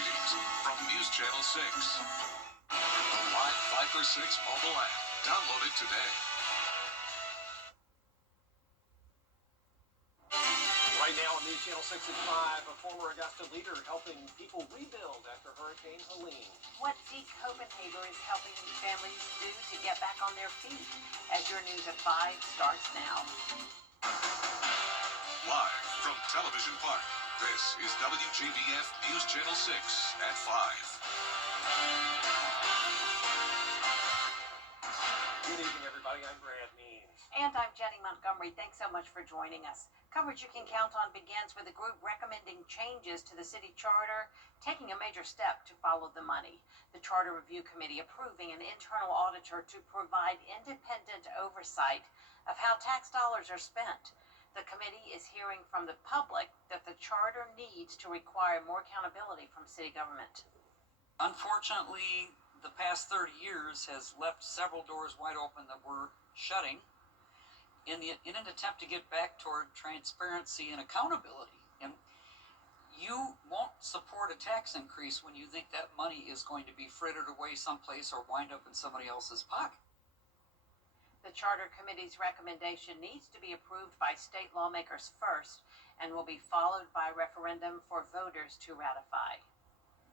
Greetings from News Channel 6. The live 5 for 6 mobile app. Download it today. Right now on News Channel 6 at 5, a former Augusta leader helping people rebuild after Hurricane Helene. What Deke Copenhagen is helping families do to get back on their feet. As your News at 5 starts now. Live from Television Park, this is WJBF News Channel 6 at 5. Good evening, everybody. I'm Brad Means. And I'm Jenny Montgomery. Thanks so much for joining us. Coverage you can count on begins with a group recommending changes to the city charter, taking a major step to follow the money. The Charter Review Committee approving an internal auditor to provide independent oversight of how tax dollars are spent. The committee is hearing from the public that the charter needs to require more accountability from city government. Unfortunately, the past 30 years has left several doors wide open that we're shutting in an attempt to get back toward transparency and accountability. And you won't support a tax increase when you think that money is going to be frittered away someplace or wind up in somebody else's pocket. The Charter Committee's recommendation needs to be approved by state lawmakers first and will be followed by a referendum for voters to ratify.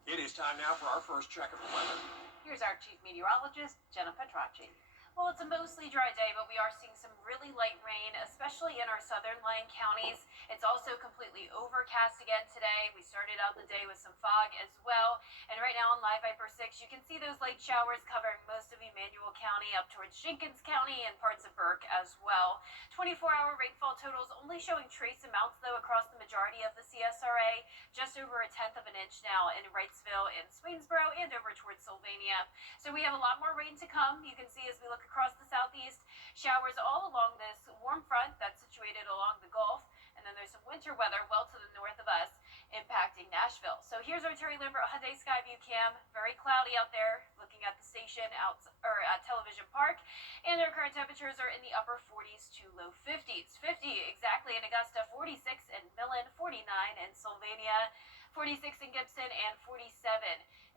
It is time now for our first check of the weather. Here's our chief meteorologist, Jenna Petracci. Well, it's a mostly dry day, but we are seeing some really light rain, especially in our southern lying counties. It's also completely overcast again today. We started out the day with some fog as well. And right now on Live Viper 6, you can see those light showers covering most of Emmanuel County up towards Jenkins County and parts of Burke as well. 24-hour rainfall totals only showing trace amounts, though, across the majority of the CSRA. Just over a tenth of an inch now in Wrightsville and Swainsboro and over towards Sylvania. So we have a lot more rain to come. You can see as we look across the southeast, showers all along this warm front that's situated along the Gulf, and then there's some winter weather well to the north of us impacting Nashville. So here's our Terry Lambert Hyundai Skyview cam. Very cloudy out there looking at the station at Television Park, and our current temperatures are in the upper 40s to low 50s. 50 exactly in Augusta, 46 in Millen, 49 in Sylvania, 46 in Gibson, and 47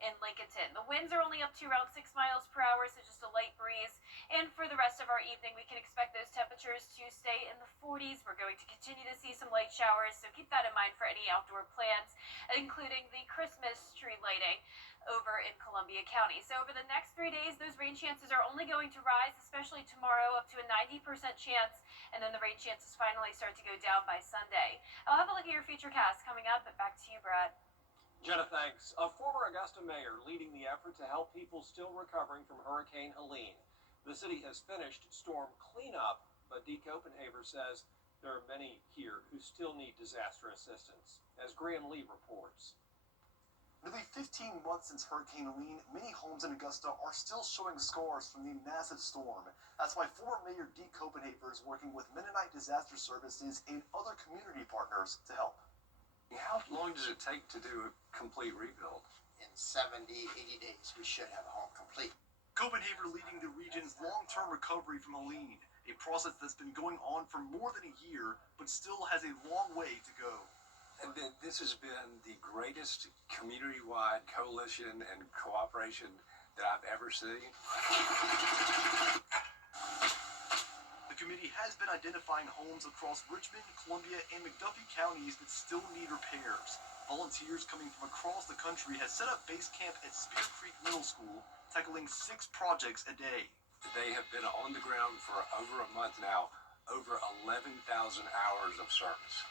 in Lincolnton. The winds are only up to around 6 miles per hour, so just a light breeze. And for the rest of our evening, we can expect those temperatures to stay in the 40s. We're going to continue to see some light showers, so keep that in mind for any outdoor plans, including the Christmas tree lighting over in Columbia County. So over the next 3 days, those rain chances are only going to rise, especially tomorrow, up to a 90% chance, and then the rain chances finally start to go down by Sunday. I'll have a look at your futurecast coming up, but back to you, Brad. Jenna, thanks. A former Augusta mayor leading the effort to help people still recovering from Hurricane Helene. The city has finished storm cleanup, but Deke Copenhagen says there are many here who still need disaster assistance. As Graham Lee reports. Nearly 15 months since Hurricane Helene, many homes in Augusta are still showing scars from the massive storm. That's why former Mayor Deke Copenhagen is working with Mennonite Disaster Services and other community partners to help. How long does it take to do a complete rebuild? In 70, 80 days, we should have a home complete. Copenhagen leading the region's long-term recovery from Helene, a process that's been going on for more than a year, but still has a long way to go. And this has been the greatest community-wide coalition and cooperation that I've ever seen. The committee has been identifying homes across Richmond, Columbia, and McDuffie counties that still need repairs. Volunteers coming from across the country has set up base camp at Spear Creek Middle School, tackling 6 projects a day. They have been on the ground for over a month now, over 11,000 hours of service.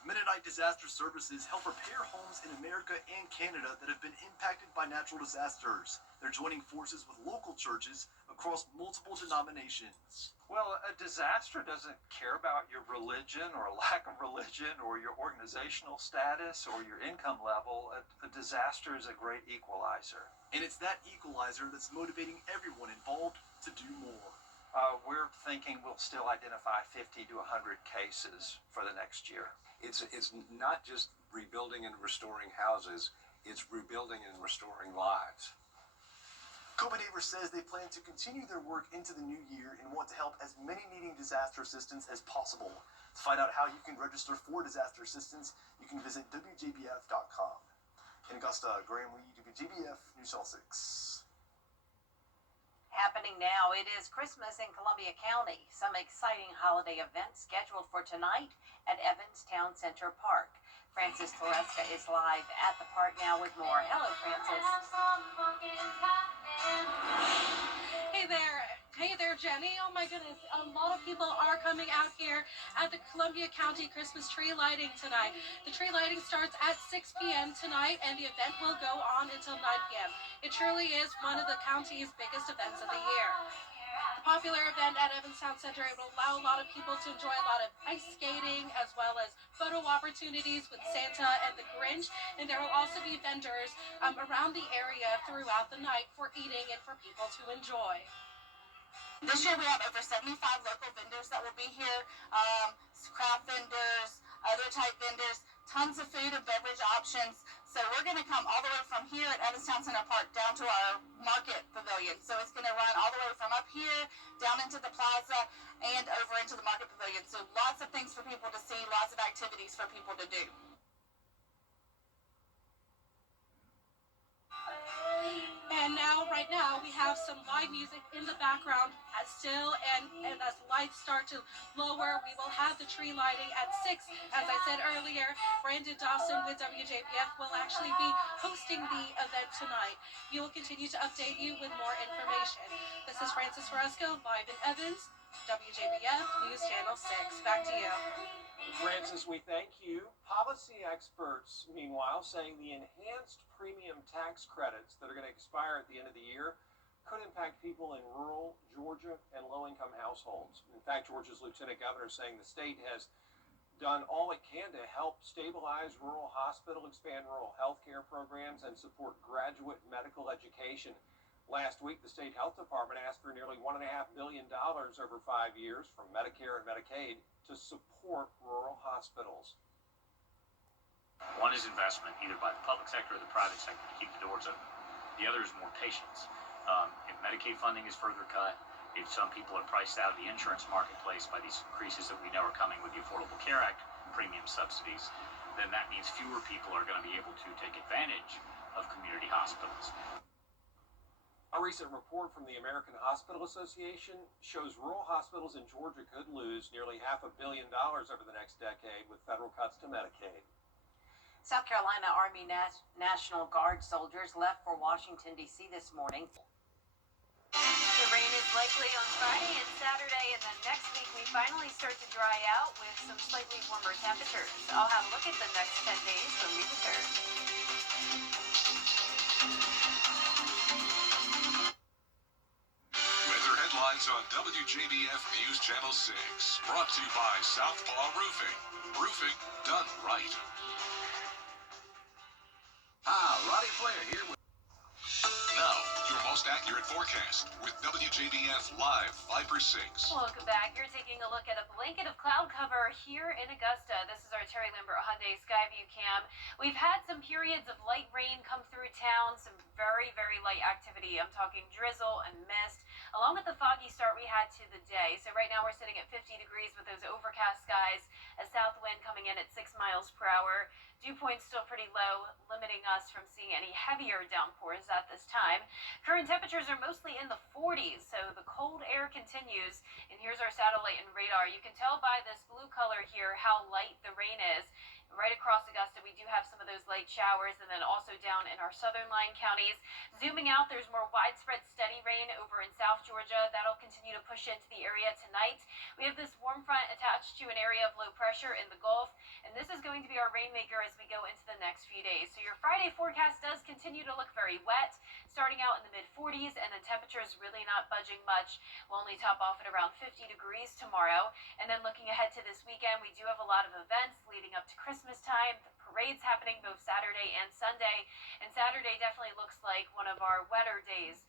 Mennonite Disaster Services help repair homes in America and Canada that have been impacted by natural disasters. They're joining forces with local churches across multiple denominations. Well, a disaster doesn't care about your religion or lack of religion or your organizational status or your income level. A disaster is a great equalizer. And it's that equalizer that's motivating everyone involved to do more. We're thinking we'll still identify 50 to 100 cases for the next year. It's not just rebuilding and restoring houses, it's rebuilding and restoring lives. Copenhagen says they plan to continue their work into the new year and want to help as many needing disaster assistance as possible. To find out how you can register for disaster assistance, you can visit WJBF.com. In Augusta, Graham Lee, WJBF News Channel 6. Happening now, it is Christmas in Columbia County. Some exciting holiday events scheduled for tonight at Evans Town Center Park. Francis Floresca is live at the park now with more. Hello, Francis. Hey there, Jenny. Oh my goodness, a lot of people are coming out here at the Columbia County Christmas tree lighting tonight. The tree lighting starts at 6 p.m. tonight, and the event will go on until 9 p.m. It truly is one of the county's biggest events of the year. The popular event at Evanstown Center, it will allow a lot of people to enjoy a lot of ice skating as well as photo opportunities with Santa and the Grinch, and there will also be vendors around the area throughout the night for eating and for people to enjoy. This year we have over 75 local vendors that will be here, craft vendors, other type vendors, tons of food and beverage options. So we're going to come all the way from here at Evanstown Center Park down to our market pavilion. So it's going to run all the way from up here down into the plaza and over into the market pavilion. So lots of things for people to see, lots of activities for people to do. And now, right now, we have some live music in the background and as lights start to lower, we will have the tree lighting at 6. As I said earlier, Brandon Dawson with WJBF will actually be hosting the event tonight. He will continue to update you with more information. This is Francis Fresco, live in Evans, WJBF News Channel 6. Back to you. Francis, we thank you. Policy experts, meanwhile, saying the enhanced premium tax credits that are going to expire at the end of the year could impact people in rural Georgia and low-income households. In fact, Georgia's lieutenant governor is saying the state has done all it can to help stabilize rural hospital, expand rural health care programs, and support graduate medical education. Last week, the state health department asked for nearly $1.5 billion over 5 years from Medicare and Medicaid to support rural hospitals. One is investment, either by the public sector or the private sector, to keep the doors open. The other is more patience. If Medicaid funding is further cut, if some people are priced out of the insurance marketplace by these increases that we know are coming with the Affordable Care Act premium subsidies, then that means fewer people are going to be able to take advantage of community hospitals. A recent report from the American Hospital Association shows rural hospitals in Georgia could lose nearly $500 million over the next decade with federal cuts to Medicaid. South Carolina Army National Guard soldiers left for Washington, D.C. this morning. The rain is likely on Friday and Saturday, and then next week we finally start to dry out with some slightly warmer temperatures. I'll have a look at the next 10 days when we return. Weather headlines on WJBF News Channel 6. Brought to you by Southpaw Roofing. Roofing done right. Roddy Player here with... Now, your most accurate forecast with WJBF Live 5 for 6. Welcome back. You're taking a look at a blanket of cloud cover here in Augusta. This is our Terry Lambert Hyundai Skyview cam. We've had some periods of light rain come through town, some very, very light activity. I'm talking drizzle and mist, along with the foggy start we had to the day. So right now we're sitting at 50 degrees with those overcast skies, a south wind coming in at 6 miles per hour. Dew point's still pretty low, limiting us from seeing any heavier downpours at this time. Current temperatures are mostly in the 40s, so the cold air continues. And here's our satellite and radar. You can tell by this blue color here how light the rain is. Right across Augusta, we do have some of those light showers, and then also down in our southern line counties. Zooming out, there's more widespread steady rain over in South Georgia. That'll continue to push into the area tonight. We have this warm front attached to an area of low pressure in the Gulf, and this is going to be our rainmaker as we go into the next few days. So your Friday forecast does continue to look very wet, starting out in the mid-40s, and the temperatures really not budging much. We'll only top off at around 50 degrees tomorrow. And then looking ahead to this weekend, we do have a lot of events leading up to Christmas time. The parade's happening both Saturday and Sunday, and Saturday definitely looks like one of our wetter days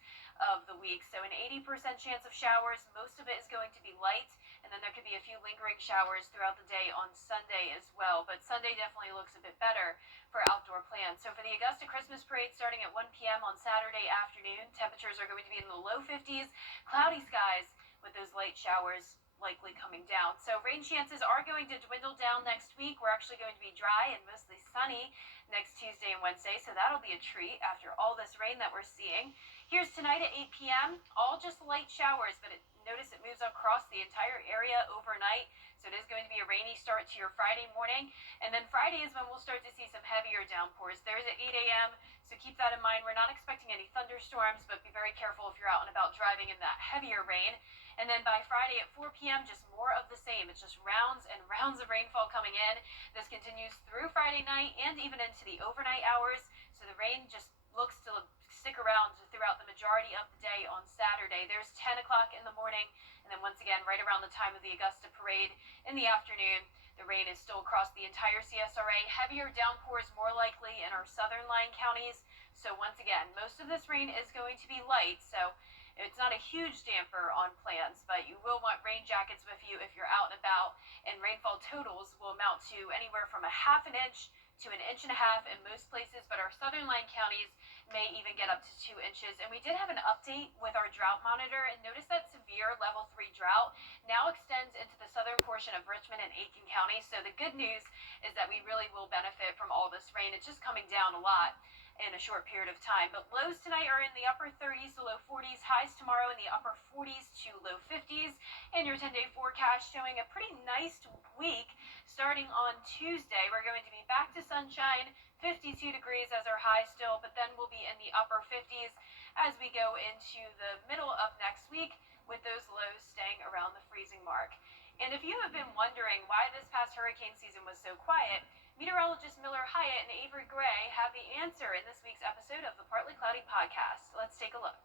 of the week. So an 80% chance of showers. Most of it is going to be light, and then there could be a few lingering showers throughout the day on Sunday as well. But Sunday definitely looks a bit better for outdoor plans. So for the Augusta Christmas Parade starting at 1 p.m. on Saturday afternoon, temperatures are going to be in the low 50s, cloudy skies with those light showers likely coming down. So rain chances are going to dwindle down next week. We're actually going to be dry and mostly sunny next Tuesday and Wednesday, so that'll be a treat after all this rain that we're seeing. Here's tonight at 8 p.m., all just light showers, but notice it moves across the entire area overnight, so it is going to be a rainy start to your Friday morning. And then Friday is when we'll start to see some heavier downpours. There's at 8 a.m., so keep that in mind. We're not expecting any thunderstorms, but be very careful if you're out and about driving in that heavier rain. And then by Friday at 4 p.m., just more of the same. It's just rounds and rounds of rainfall coming in. This continues through Friday night and even into the overnight hours, so the rain just looks to stick around throughout the majority of the day on Saturday. There's 10 o'clock in the morning, and then once again, right around the time of the Augusta Parade in the afternoon, the rain is still across the entire CSRA. Heavier downpours more likely in our southern lying counties. So once again, most of this rain is going to be light, so it's not a huge damper on plans, but you will want rain jackets with you if you're out and about, and rainfall totals will amount to anywhere from a half an inch to an inch and a half in most places, but our southern line counties may even get up to 2 inches. And we did have an update with our drought monitor, and notice that severe level 3 drought now extends into the southern portion of Richmond and Aiken counties. So the good news is that we really will benefit from all this rain. It's just coming down a lot in a short period of time. But lows tonight are in the upper 30s to low 40s, highs tomorrow in the upper 40s to low 50s, and your 10-day forecast showing a pretty nice week. Starting on Tuesday, we're going to be back to sunshine, 52 degrees as our high still, but then we'll be in the upper 50s as we go into the middle of next week, with those lows staying around the freezing mark. And if you have been wondering why this past hurricane season was so quiet, meteorologist Miller Hyatt and Avery Gray have the answer in this week's episode of the Partly Cloudy podcast. Let's take a look.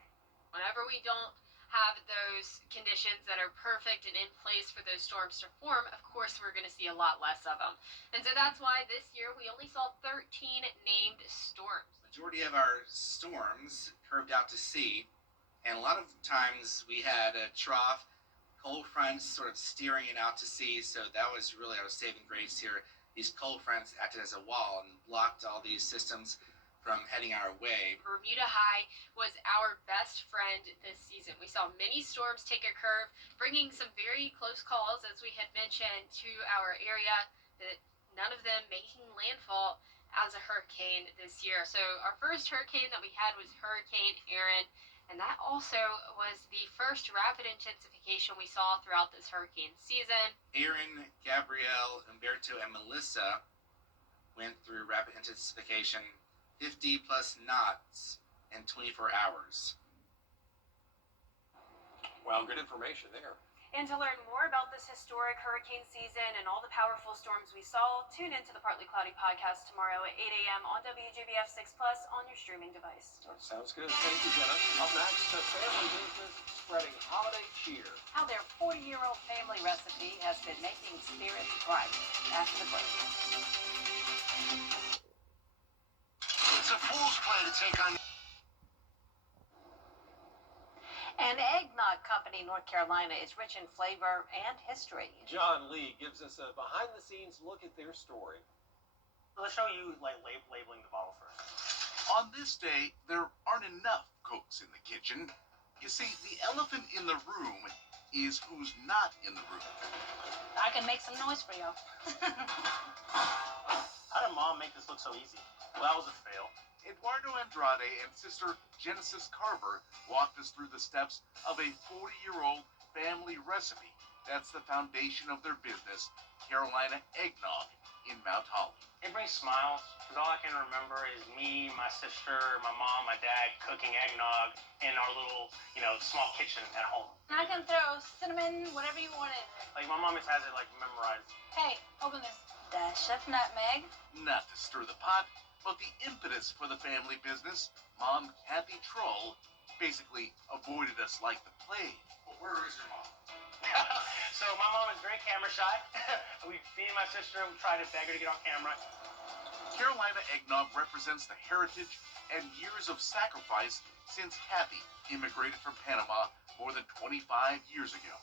Whenever we don't have those conditions that are perfect and in place for those storms to form, of course we're going to see a lot less of them. And so that's why this year we only saw 13 named storms. Majority of our storms curved out to sea, and a lot of times we had a trough, cold fronts sort of steering it out to sea, so that was really our saving grace here. These cold fronts acted as a wall and blocked all these systems from heading our way. Bermuda High was our best friend this season. We saw many storms take a curve, bringing some very close calls, as we had mentioned, to our area, but none of them making landfall as a hurricane this year. So our first hurricane that we had was Hurricane Erin, and that also was the first rapid intensification we saw throughout this hurricane season. Erin, Gabrielle, Humberto, and Melissa went through rapid intensification, 50 plus knots in 24 hours. Well, good information there. And to learn more about this historic hurricane season and all the powerful storms we saw, tune into the Partly Cloudy podcast tomorrow at 8 a.m. on WJBF 6 Plus on your streaming device. That sounds good. Thank you, Jenna. Up next, a family business spreading holiday cheer. How their 40-year-old family recipe has been making spirits bright. After the break. It's a fool's play to take on. An eggnog company in North Carolina is rich in flavor and history. John Lee gives us a behind-the-scenes look at their story. Let's show you labeling the bottle first. On this day, there aren't enough cooks in the kitchen. You see, the elephant in the room is who's not in the room. I can make some noise for you. How did Mom make this look so easy? Well, that was a fail. Eduardo Andrade and sister Genesis Carver walked us through the steps of a 40-year-old family recipe. That's the foundation of their business, Carolina Eggnog in Mount Holly. Everybody smiles, because all I can remember is me, my sister, my mom, my dad cooking eggnog in our little, small kitchen at home. I can throw cinnamon, whatever you want in it. Like, my mom just has it, memorized. Hey, open this. Dash of nutmeg. Not to stir the pot, but the impetus for the family business, Mom Kathy Troll basically avoided us like the plague. Well, where is your mom? So my mom is very camera shy. Me and my sister, we tried to beg her to get on camera. Carolina Eggnog represents the heritage and years of sacrifice since Kathy immigrated from Panama more than 25 years ago.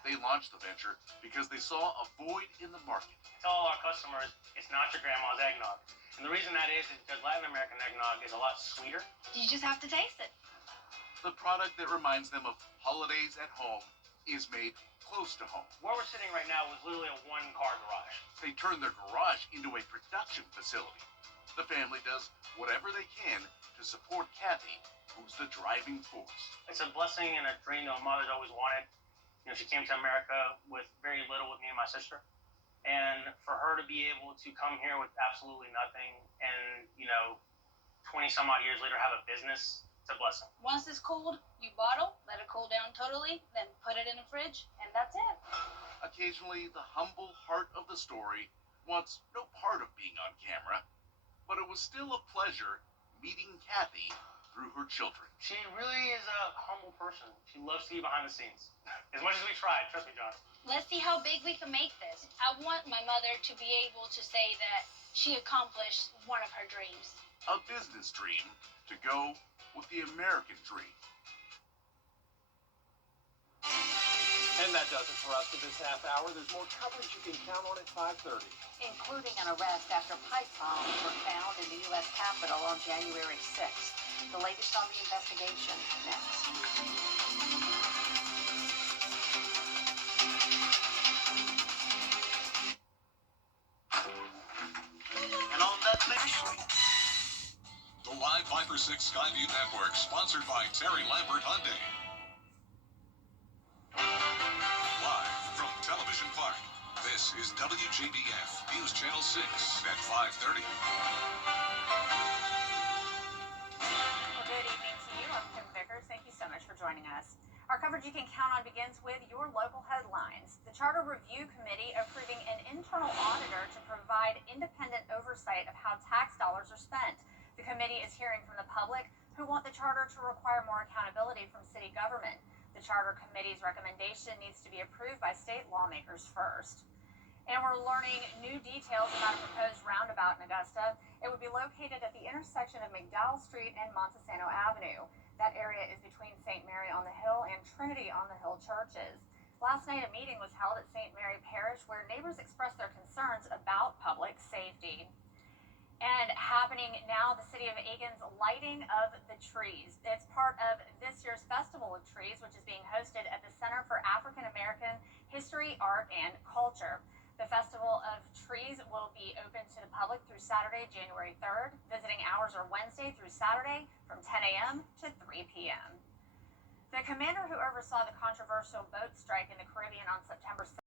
They launched the venture because they saw a void in the market. Tell all our customers, it's not your grandma's eggnog. And the reason that is because Latin American eggnog is a lot sweeter. You just have to taste it. The product that reminds them of holidays at home is made close to home. Where we're sitting right now was literally a one-car garage. They turn their garage into a production facility. The family does whatever they can to support Kathy, who's the driving force. It's a blessing and a dream that my mother's always wanted. You know, she came to America with very little with me and my sister. And for her to be able to come here with absolutely nothing and, 20 some odd years later have a business, it's a blessing. Once it's cooled, you bottle, let it cool down totally, then put it in the fridge, and that's it. Occasionally, the humble heart of the story wants no part of being on camera, but it was still a pleasure meeting Kathy through her children. She really is a humble person. She loves to be behind the scenes. As much as we tried, trust me, John. Let's see how big we can make this. I want my mother to be able to say that she accomplished one of her dreams. A business dream to go with the American dream. And that does it for us for this half hour. There's more coverage you can count on at 5:30. Including an arrest after pipe bombs were found in the U.S. Capitol on January 6th. The latest on the investigation next. And on that Ashley. The Live 5 for 6 Skyview Network, sponsored by Terry Lambert Hyundai. Live from Television Park, this is WJBF News Channel 6 at 5:30. Well, good evening to you. I'm Kim Vickers. Thank you so much for joining us. Our coverage you can count on begins with your local headlines. The Charter Review Committee approving an internal auditor to provide independent oversight of how tax dollars are spent. The committee is hearing from the public who want the charter to require more accountability from city government. The Charter Committee's recommendation needs to be approved by state lawmakers first. And we're learning new details about a proposed roundabout in Augusta. It would be located at the intersection of McDowell Street and Montesano Avenue. That area is between St. Mary on the Hill and Trinity on the Hill churches. Last night, a meeting was held at St. Mary Parish where neighbors expressed their concerns about public safety. And happening now, the city of Aiken's lighting of the trees. It's part of this year's Festival of Trees, which is being hosted at the Center for African American History, Art, and Culture. The Festival of Trees will be open to the public through Saturday, January 3rd. Visiting hours are Wednesday through Saturday from 10 a.m. to 3 p.m. The commander who oversaw the controversial boat strike in the Caribbean on September 7th